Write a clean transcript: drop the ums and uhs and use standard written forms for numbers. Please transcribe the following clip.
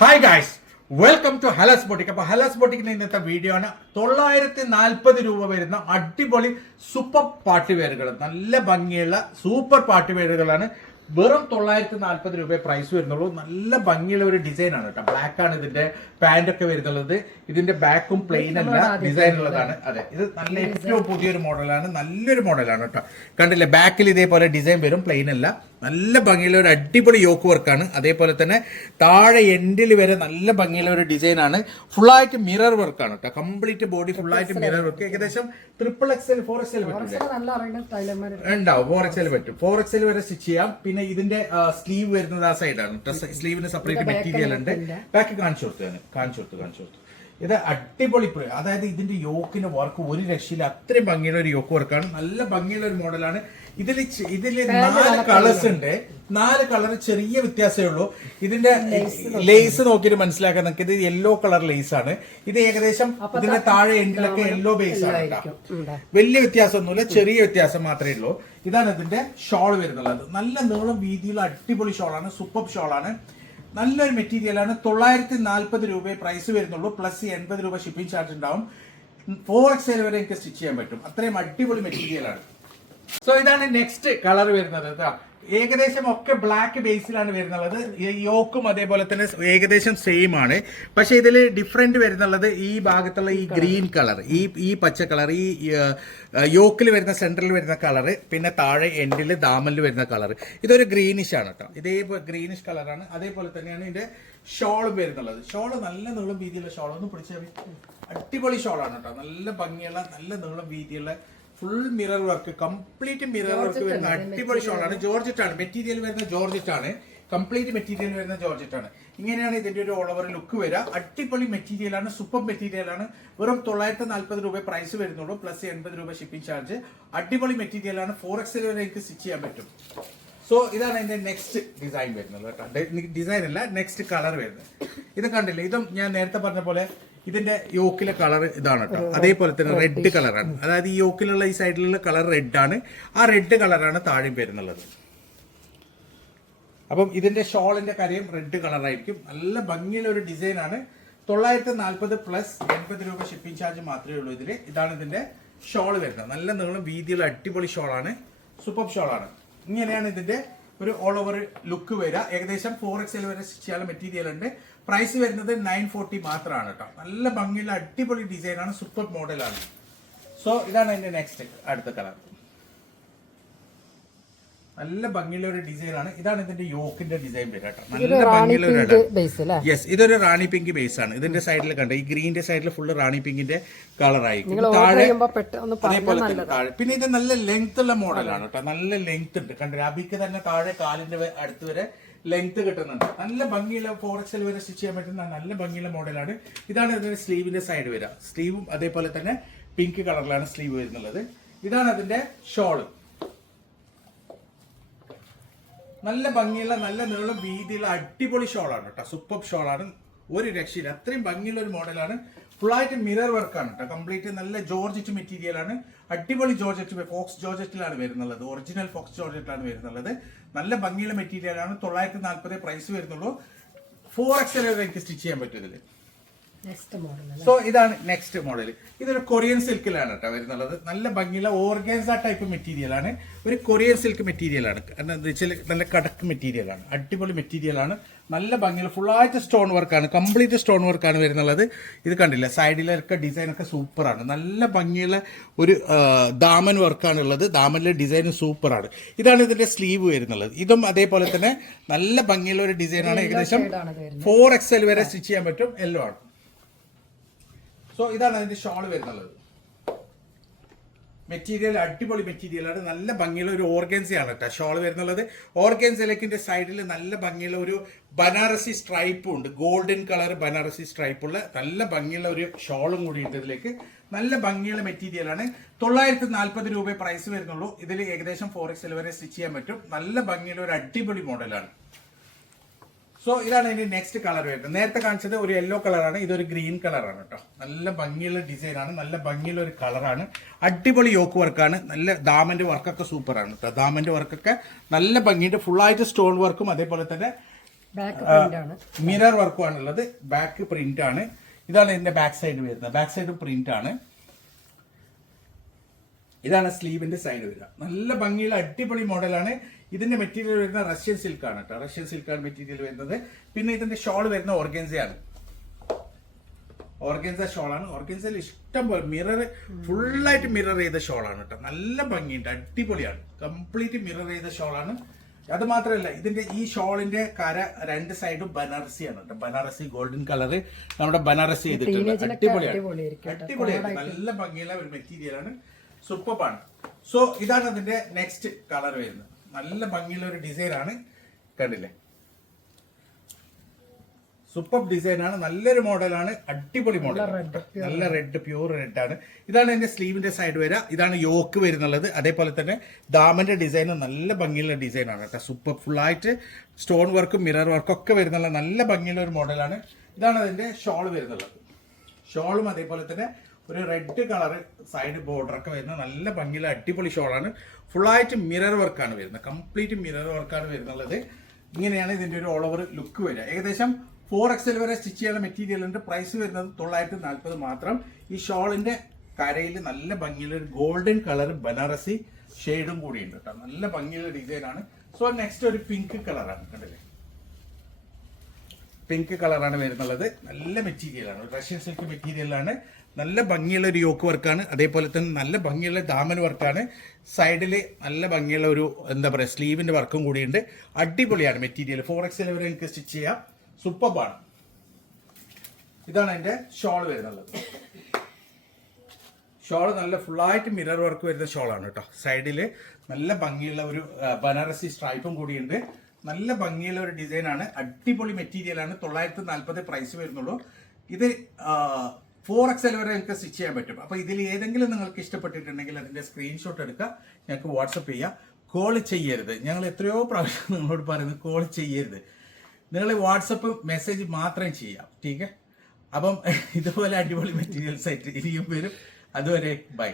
Hi guys, welcome to ഹലസ് boutique. അപ്പൊ ഹലസ് ബോട്ടിക്കിന്റെ ഇന്നത്തെ വീഡിയോ ആണ് 940 രൂപ വരുന്ന അടിപൊളി സൂപ്പർ പാർട്ടി വെയറുകൾ. നല്ല ഭംഗിയുള്ള സൂപ്പർ പാർട്ടി വെയറുകളാണ്. വെറും 940 രൂപ പ്രൈസ് വരുന്നുള്ളൂ. നല്ല ഭംഗിയുള്ള ഒരു ഡിസൈൻ ആണ് കേട്ടോ. ബ്ലാക്ക് ആണ് ഇതിന്റെ പാന്റ് ഒക്കെ വരുന്നുള്ളത്. ഇതിന്റെ ബാക്കും പ്ലെയിൻ അല്ല, ഡിസൈൻ ഉള്ളതാണ്. അതെ, ഇത് നല്ല ഏറ്റവും പുതിയൊരു മോഡലാണ്. നല്ലൊരു മോഡലാണ് കേട്ടോ. കണ്ടില്ലേ, ബാക്കിൽ ഇതേപോലെ ഡിസൈൻ വരും, പ്ലെയിൻ അല്ല. നല്ല ഭംഗിയുള്ള ഒരു അടിപൊളി യോക്ക് വർക്കാണ്. അതേപോലെ തന്നെ താഴെ എൻഡിൽ വരെ നല്ല ഭംഗിയുള്ള ഒരു ഡിസൈൻ ആണ്. ഫുള്ളായിട്ട് മിറർ വർക്കാണ് കേട്ടോ. കംപ്ലീറ്റ് ബോഡി ഫുള്ളായിട്ട് മിറർ വർക്ക്. ഏകദേശം XXL 4XL ഉണ്ടാവും. 4XL പറ്റും. 4XL വരെ സ്റ്റിച്ച് ചെയ്യാം. പിന്നെ ഇതിന്റെ സ്ലീവ് വരുന്നത് ആ സൈഡാണ്. സ്ലീവിന് സെപ്പറേറ്റ് മെറ്റീരിയൽ ഉണ്ട്. ബാക്കി കാണിച്ചു കൊടുത്തു. ഇത് അടിപൊളി, അതായത് ഇതിന്റെ യോക്കിന്റെ വർക്ക് ഒരു രക്ഷയില്ല. അത്രയും ഭംഗിയുള്ള ഒരു യോക്ക് വർക്കാണ്. നല്ല ഭംഗിയുള്ള ഒരു മോഡലാണ്. ഇതിൽ 4 കളേഴ്സ് ഉണ്ട്. 4 കളർ ചെറിയ വ്യത്യാസമേ ഉള്ളൂ. ഇതിന്റെ ലേസ് നോക്കിയിട്ട് മനസ്സിലാക്കാൻ നമുക്ക് ഇത് യെല്ലോ കളർ ലേസ് ആണ്. ഇത് ഏകദേശം ഇതിന്റെ താഴെ എൻഡിലൊക്കെ യെല്ലോ ബേസ് ആണ് കേട്ടോ. വലിയ വ്യത്യാസമൊന്നുമില്ല, ചെറിയ വ്യത്യാസം മാത്രമേ ഉള്ളൂ. ഇതാണ് ഇതിന്റെ ഷോൾ വരുന്നുള്ളത്. നല്ല നീളം വീതിയുള്ള അടിപൊളി ഷോളാണ്. സൂപ്പർ ഷോളാണ്. നല്ലൊരു മെറ്റീരിയലാണ്. 940 രൂപ പ്രൈസ് വരുന്നുള്ളൂ. പ്ലസ് 80 രൂപ ഷിപ്പിംഗ് ചാർജ് ഉണ്ടാവും. 4XL വരെ എനിക്ക് സ്റ്റിച്ച് ചെയ്യാൻ പറ്റും. അത്രയും അടിപൊളി മെറ്റീരിയലാണ്. സോ ഇതാണ് നെക്സ്റ്റ് കളർ വരുന്നത്. ഏകദേശം ഒക്കെ ബ്ലാക്ക് ബേസിലാണ് വരുന്നുള്ളത്. യോക്കും അതേപോലെ തന്നെ ഏകദേശം സെയിം ആണ്. പക്ഷെ ഇതിൽ ഡിഫറെന്റ് വരുന്നുള്ളത് ഈ ഭാഗത്തുള്ള ഈ ഗ്രീൻ കളർ, ഈ പച്ച കളർ, ഈ യോക്കിൽ വരുന്ന സെന്ററിൽ വരുന്ന കളർ, പിന്നെ താഴെ എൻഡിൽ ദാമനിൽ വരുന്ന കളർ. ഇതൊരു ഗ്രീനിഷ് ആണ് കേട്ടോ. ഇതേ ഗ്രീനിഷ് കളറാണ്. അതേപോലെ തന്നെയാണ് ഇതിന്റെ ഷോൾ വരുന്നുള്ളത്. ഷോള് നല്ല നീളം വീതിയുള്ള ഷോൾ. ഒന്ന് പിടിച്ചാൽ അടിപൊളി ഷോളാണ് കേട്ടോ. നല്ല ഭംഗിയുള്ള നല്ല നീളം വീതിയുള്ള full mirror work, complete mirror work വരുന്ന അടിപൊളി ഷോളാണ്. ജോർജറ്റ് ആണ് മെറ്റീരിയൽ വരുന്ന. ജോർജറ്റ് ആണ് കംപ്ലീറ്റ് മെറ്റീരിയൽ വരുന്ന. ജോർജറ്റ് ആണ്. ഇങ്ങനെയാണ് ഇതിന്റെ ഒരു ഓൾ ഓവർ ലുക്ക് വരിക. അടിപൊളി മെറ്റീരിയൽ ആണ്. സൂപ്പർ മെറ്റീരിയൽ ആണ്. വെറും 940 രൂപ പ്രൈസ് വരുന്നുള്ളൂ. പ്ലസ് 80 രൂപ ഷിപ്പിംഗ് ചാർജ്. അടിപൊളി മെറ്റീരിയൽ ആണ്. 4XL വരെ എനിക്ക് സ്റ്റിച്ച് ചെയ്യാൻ പറ്റും. സോ ഇതാണ് ഇതിന്റെ നെക്സ്റ്റ് ഡിസൈൻ വരുന്നത് കേട്ടോ. ഡിസൈൻ അല്ല, നെക്സ്റ്റ് കളർ വരുന്നത്. ഇത് കണ്ടില്ലേ, ഇതും ഞാൻ നേരത്തെ പറഞ്ഞ പോലെ ഇതിന്റെ യോക്കിലെ കളർ ഇതാണ് കേട്ടോ. അതേപോലെ തന്നെ റെഡ് കളറാണ്. അതായത് ഈ യോക്കിലുള്ള ഈ സൈഡിലുള്ള കളർ റെഡ് ആണ്. ആ റെഡ് കളറാണ് താഴെ വരുന്നുള്ളത്. അപ്പം ഇതിന്റെ ഷോളിന്റെ കാര്യം റെഡ് കളറായിരിക്കും. നല്ല ഭംഗിയുള്ള ഒരു ഡിസൈൻ ആണ്. 940 പ്ലസ് 80 രൂപ ഷിപ്പിംഗ് ചാർജ് മാത്രമേ ഉള്ളൂ ഇതില്. ഇതാണ് ഇതിന്റെ ഷോൾ വരുന്നത്. നല്ല നീളം വീതിയുള്ള അടിപൊളി ഷോളാണ്. സൂപ്പർ ഷോളാണ്. ഇങ്ങനെയാണ് ഇതിന്റെ ഒരു ഓൾ ഓവർ ലുക്ക് വരിക. ഏകദേശം 4XL വരെ സ്റ്റിച്ച് ചെയ്യാനുള്ള മെറ്റീരിയൽ ഉണ്ട്. പ്രൈസ് വരുന്നത് 940 മാത്രമാണ് കേട്ടോ. നല്ല ഭംഗിയുള്ള അടിപൊളി ഡിസൈനാണ്. സൂപ്പർ മോഡലാണ്. സോ ഇതാണ് എന്റെ നെക്സ്റ്റ് അടുത്ത കളർ. നല്ല ഭംഗിയുള്ള ഒരു ഡിസൈനാണ്. ഇതാണ് ഇതിന്റെ യോക്കിന്റെ ഡിസൈൻ വരിക കേട്ടോ. നല്ല ഭംഗിയുള്ള ഒരു യെസ്, ഇതൊരു റാണി പിങ്ക് ബേസ് ആണ്. ഇതിന്റെ സൈഡിൽ കണ്ട ഈ ഗ്രീന്റെ സൈഡിൽ ഫുള്ള് റാണി പിങ്കിന്റെ കളർ ആയിരിക്കും. താഴെ അതേപോലെ തന്നെ താഴെ. പിന്നെ ഇത് നല്ല ലെങ്ത് ഉള്ള മോഡലാണ് കേട്ടോ. നല്ല ലെങ്ത് ഉണ്ട്. കണ്ട അബിക്ക് തന്നെ താഴെ കാലിന്റെ അടുത്ത് വരെ ലെങ്ത് കിട്ടുന്നുണ്ട്. നല്ല ഭംഗിയുള്ള 4XL വരെ സ്റ്റിച്ച് ചെയ്യാൻ പറ്റുന്ന നല്ല ഭംഗിയുള്ള മോഡലാണ്. ഇതാണ് ഇതിന്റെ സ്ലീവിന്റെ സൈഡ് വരിക. സ്ലീവും അതേപോലെ തന്നെ പിങ്ക് കളറിലാണ് സ്ലീവ് വരുന്നുള്ളത്. ഇതാണ് അതിന്റെ ഷോള്. നല്ല ഭംഗിയുള്ള നല്ല നീളം വീതിയുള്ള അടിപൊളി ഷോളാണ് കേട്ടോ. സൂപ്പർ ഷോളാണ്. ഒരു രക്ഷയില്ല. അത്രയും ഭംഗിയുള്ള ഒരു മോഡലാണ്. ഫുള്ളായിട്ട് മിറർ വർക്കാണ് കേട്ടോ. കംപ്ലീറ്റ് നല്ല ജോർജറ്റ് മെറ്റീരിയൽ ആണ്. അടിപൊളി ജോർജറ്റ്, ഫോക്സ് ജോർജറ്റിലാണ് വരുന്നുള്ളത്. ഒറിജിനൽ ഫോക്സ് ജോർജറ്റിലാണ് വരുന്നുള്ളത്. നല്ല ഭംഗിയുള്ള മെറ്റീരിയൽ ആണ്. 940 പ്രൈസ് വരുന്നുള്ളൂ. 4XL വരെ എനിക്ക് സ്റ്റിച്ച് ചെയ്യാൻ പറ്റും ഇതില്. സോ ഇതാണ് നെക്സ്റ്റ് മോഡൽ. ഇതൊരു കൊറിയൻ സിൽക്കിലാണ് കേട്ടോ വരുന്നുള്ളത്. നല്ല ഭംഗിയുള്ള ഓർഗാൻസ ടൈപ്പ് മെറ്റീരിയൽ ആണ്. ഒരു കൊറിയൻ സിൽക്ക് മെറ്റീരിയൽ ആണ്. എന്താ വെച്ചാൽ നല്ല കടക്ക് മെറ്റീരിയൽ ആണ്. അടിപൊളി മെറ്റീരിയൽ ആണ്. നല്ല ഭംഗിയുള്ള ഫുള്ളായിട്ട് സ്റ്റോൺ വർക്കാണ്. കംപ്ലീറ്റ് സ്റ്റോൺ വർക്കാണ് വരുന്നുള്ളത്. ഇത് കണ്ടില്ല, സൈഡിലൊക്കെ ഡിസൈൻ ഒക്കെ സൂപ്പറാണ്. നല്ല ഭംഗിയുള്ള ഒരു ദാമൻ വർക്കാണ് ഉള്ളത്. ദാമനിലെ ഡിസൈൻ സൂപ്പറാണ്. ഇതാണ് ഇതിന്റെ സ്ലീവ് വരുന്നുള്ളത്. ഇതും അതേപോലെ തന്നെ നല്ല ഭംഗിയുള്ള ഒരു ഡിസൈനാണ്. ഏകദേശം 4XL വരെ സ്റ്റിച്ച് ചെയ്യാൻ പറ്റും. എല്ലോ ആണ്. സോ ഇതാണ് അതിന്റെ ഷോൾ വരുന്നുള്ളത്. മെറ്റീരിയൽ അടിപൊളി മെറ്റീരിയലാണ്. നല്ല ഭംഗിയുള്ള ഒരു ഓർഗൻസയാണ് കേട്ടോ ഷോൾ വരുന്നുള്ളത്. ഓർഗൻസയിലേക്കിന്റെ സൈഡിൽ നല്ല ഭംഗിയുള്ള ഒരു ബനാറസി സ്ട്രൈപ്പും ഉണ്ട്. ഗോൾഡൻ കളർ ബനാറസി സ്ട്രൈപ്പുള്ള നല്ല ഭംഗിയുള്ള ഒരു ഷോളും കൂടി ഉണ്ട് ഇതിലേക്ക്. നല്ല ഭംഗിയുള്ള മെറ്റീരിയലാണ്. 940 രൂപ പ്രൈസ് വരുന്നുള്ളൂ. ഇതിൽ ഏകദേശം 4XL വരെ സ്റ്റിച്ച് ചെയ്യാൻ പറ്റും. നല്ല ഭംഗിയുള്ള ഒരു അടിപൊളി മോഡലാണ്. സോ ഇതാണ് ഇതിന്റെ നെക്സ്റ്റ് കളർ വരുന്നത്. നേരത്തെ കാണിച്ചത് ഒരു യെല്ലോ കളറാണ്. ഇതൊരു ഗ്രീൻ കളറാണ് കേട്ടോ. നല്ല ഭംഗിയുള്ള ഡിസൈനാണ്. നല്ല ഭംഗിയുള്ള ഒരു കളറാണ്. അടിപൊളി യോക്ക് വർക്കാണ്. നല്ല ദാമന്റെ വർക്കൊക്കെ സൂപ്പറാണ് കേട്ടോ. ദാമന്റെ വർക്കൊക്കെ നല്ല ഭംഗിയുണ്ട്. ഫുള്ളായിട്ട് സ്റ്റോൺ വർക്കും അതേപോലെ തന്നെ മിറർ വർക്കും ആണുള്ളത്. ബാക്ക് പ്രിന്റ് ആണ്. ഇതാണ് ഇതിന്റെ ബാക്ക് സൈഡ് വരുന്നത്. ബാക്ക് സൈഡ് പ്രിന്റ് ആണ്. ഇതാണ് സ്ലീവിന്റെ സൈഡ് വരിക. നല്ല ഭംഗിയുള്ള അടിപൊളി മോഡലാണ്. ഇതിന്റെ മെറ്റീരിയൽ വരുന്ന റഷ്യൻ സിൽക്ക് ആണ് കേട്ടോ. റഷ്യൻ സിൽക്കാണ് മെറ്റീരിയൽ വരുന്നത്. പിന്നെ ഇതിന്റെ ഷോൾ വരുന്ന ഓർഗൻസയാണ്. ഓർഗൻസ ഷോളാണ്. ഓർഗൻസയിൽ ഇഷ്ടം പോലെ മിറർ, ഫുള്ളായിട്ട് മിറർ ചെയ്ത ഷോളാണ് കേട്ടോ. നല്ല ഭംഗിയുണ്ട്, അടിപൊളിയാണ്. കംപ്ലീറ്റ് മിറർ ചെയ്ത ഷോളാണ്. അത് മാത്രമല്ല, ഇതിന്റെ ഈ ഷോളിന്റെ കര രണ്ട് സൈഡും ബനാറസിയാണ് കേട്ടോ. ബനാറസി ഗോൾഡൻ കളറ് നമ്മുടെ ബനാറസി ചെയ്തിട്ടുണ്ട്. അടിപൊളിയാണ്. നല്ല ഭംഗിയുള്ള ഒരു മെറ്റീരിയലാണ്. സൂപ്പറാണ്. സോ ഇതാണ് അതിന്റെ നെക്സ്റ്റ് കളർ വരുന്നത്. നല്ല ഭംഗിയുള്ള ഒരു ഡിസൈൻ ആണ്. കണ്ടില്ലേ, സൂപ്പർ ഡിസൈൻ ആണ്. നല്ലൊരു മോഡലാണ്. അടിപൊളി മോഡൽ. നല്ല റെഡ്, പ്യൂർ റെഡ് ആണ്. ഇതാണ് എന്റെ സ്ലീവിന്റെ സൈഡ് വരിക. ഇതാണ് യോക്ക് വരുന്നുള്ളത്. അതേപോലെ തന്നെ ദാമന്റെ ഡിസൈൻ നല്ല ഭംഗിയുള്ള ഡിസൈൻ ആണ് കേട്ടോ. സൂപ്പർ ഫുള്ളായിട്ട് സ്റ്റോൺ വർക്കും മിറർ വർക്കും ഒക്കെ വരുന്നുള്ള നല്ല ഭംഗിയുള്ള ഒരു മോഡലാണ്. ഇതാണ് അതിന്റെ ഷോൾ വരുന്നുള്ളത്. ഷോളും അതേപോലെ തന്നെ ഒരു റെഡ് കളർ സൈഡ് ബോർഡർ ഒക്കെ വരുന്ന നല്ല ഭംഗിയുള്ള അടിപൊളി ഷോളാണ്. ഫുള്ളായിട്ട് മിറർ വർക്കാണ് വരുന്നത്. കംപ്ലീറ്റ് മിറർ വർക്കാണ് വരുന്നുള്ളത്. ഇങ്ങനെയാണ് ഇതിന്റെ ഒരു ഓൾ ഓവർ ലുക്ക് വരിക. ഏകദേശം 4XL വരെ സ്റ്റിച്ച് ചെയ്യാനുള്ള മെറ്റീരിയൽ ഉണ്ട്. പ്രൈസ് വരുന്നത് 940 മാത്രം. ഈ ഷോളിന്റെ കരയിൽ നല്ല ഭംഗിയുള്ള ഒരു ഗോൾഡൻ കളർ ബനാറസി ഷെയ്ഡും കൂടി ഉണ്ട് കേട്ടോ. നല്ല ഭംഗിയുള്ള ഡിസൈൻ ആണ്. സോ നെക്സ്റ്റ് ഒരു പിങ്ക് കളറാണ്. കണ്ടില്ലേ, പിങ്ക് കളറാണ് വരുന്നുള്ളത്. നല്ല മെറ്റീരിയലാണ്. റഷ്യൻ സിൽക്ക് മെറ്റീരിയലാണ്. നല്ല ഭംഗിയുള്ള ഒരു യോക്ക് വർക്കാണ്. അതേപോലെ തന്നെ നല്ല ഭംഗിയുള്ള ദാമൻ വർക്കാണ്. സൈഡിൽ നല്ല ഭംഗിയുള്ള ഒരു എന്താ പറയുക സ്ലീവിന്റെ വർക്കും കൂടിയുണ്ട്. അടിപൊളിയാണ് മെറ്റീരിയൽ. 4XL വരെ എനിക്ക് സ്റ്റിച്ച് ചെയ്യാം. സൂപ്പറാണ്. ഇതാണ് എന്റെ ഷോൾ വരുന്നുള്ളത്. ഷോൾ നല്ല ഫുള്ളായിട്ട് മിറർ വർക്ക് വരുന്ന ഷോളാണ് കേട്ടോ. സൈഡിൽ നല്ല ഭംഗിയുള്ള ഒരു ബനാറസി സ്ട്രൈപ്പും കൂടിയുണ്ട്. നല്ല ഭംഗിയുള്ള ഒരു ഡിസൈൻ ആണ്. അടിപൊളി മെറ്റീരിയൽ ആണ്. 940 പ്രൈസ് വരുന്നുള്ളൂ. ഇത് 4XL വരെ നിങ്ങൾക്ക് സ്റ്റിച്ച് ചെയ്യാൻ പറ്റും. അപ്പോൾ ഇതിൽ ഏതെങ്കിലും നിങ്ങൾക്ക് ഇഷ്ടപ്പെട്ടിട്ടുണ്ടെങ്കിൽ അതിന്റെ സ്ക്രീൻഷോട്ട് എടുക്കുക, ഞങ്ങൾക്ക് വാട്സപ്പ് ചെയ്യുക. കോൾ ചെയ്യരുത്. ഞങ്ങൾ എത്രയോ പ്രാവശ്യം നിങ്ങളോട് പറയുന്നത് കോൾ ചെയ്യരുത്. നിങ്ങൾ വാട്സപ്പ് മെസ്സേജ് മാത്രം ചെയ്യാം. ടീക്ക്. അപ്പം ഇതുപോലെ അടിപൊളി മെറ്റീരിയൽസ് ആയിട്ട് ഇനിയും വരും. അതുവരെ ബൈ.